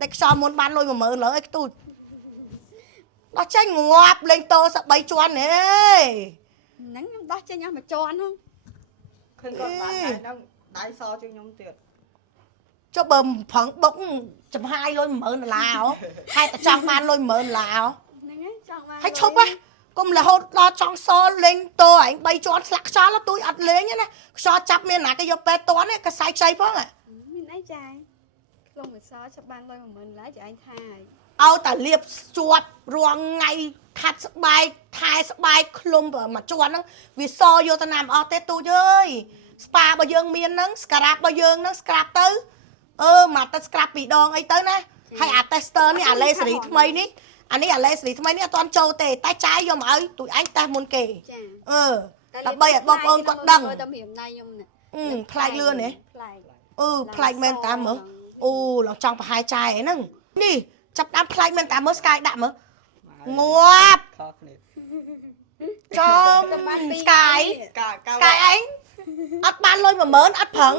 តែខ្យល់មុនបានលុយ10000លើអីខ្ទូចដល់ចេញងាប់លេងតោស3ជាន់ហេហ្នឹងខ្ញុំដោះចេញអស់មួយជាន់ហ្នឹងឃើញគាត់បានហើយហ្នឹងដៃសជាងខ្ញុំទៀតចុះបើប្រឹងបុកចំហាយលុយ$10000ហេតុតែចង់បានលុយ$10000ហ្នឹងឯងចង់បានហើយឈប់ហ៎កុំរហូតដល់ចង់សល់លេងតោឯង3ជាន់ស្លាក់ខ្យល់ទូចអត់លេងណាខ្យល់ចាប់មានណាគេយកពេទ្យតន់កសែខ្ចីផងមានអីចាក្នុងមួយសចាប់បានលុយ$10000ឡើយចាឯងថាហើយឲ្យតែលៀបជាប់រងថ្ងៃខាត់ស្បែកថែស្បែកឃ្លុំមួយជាន់ហ្នឹងវាសយកទៅណាមិនអស់ទេទូចអើយស្ប៉ារបស់យើងមានហ្នឹងស្ក្រាបរបស់យើងហ្នឹងស្ក្រាបទៅមកទៅស្ក្រាប2ដងអីទៅណាហើយអា tester នេះអាលេសេរីថ្មីនេះអានេះអាលេសេរីថ្មីនេះអត់ទាន់ចូលទេតែចាយយកមកឲ្យទូចអញតេសមុនគេចាដើម្បីឲ្យបងប្អូនគាត់ដឹងតែមានដៃខ្ញុំនេះប្លែកលឿនហ៎ប្លែកប្លែកមែនតាមើលអូឡងចង់ប្រហែលចាយហ្នឹងនេះចាប់ដើមប្លែកមែនតាមើលស្កាយដាក់មើលងាប់ខុសគ្នាចំស្កាយឯងអត់បានលុយ10000អត់ប្រឹង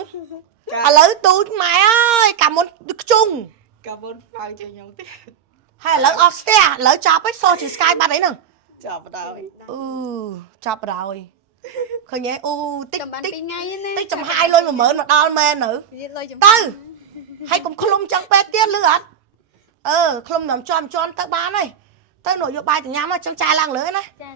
ឥឡូវទូចម៉ែអើយកាមុនខ្ជុងកាមុនផៅជាងខ្ញុំទៀតហើយឥឡូវអស់ស្ទះឥឡូវចាប់ហើយសជាស្កាយបាត់អីហ្នឹងចាប់បដ ாய் ចាប់បដ ாய் ឃើញទេតិចតិចថ្ងៃណាតិចចំហាយលុយ10000មកដល់មែនទៅហើយកុំឃ្លុំចឹងពេកទៀតលឺអត់ឃ្លុំតាមជាន់ទៅបានហើយទៅនយោបាយទៅញ៉ាំចឹងចាយឡើងលើណាចា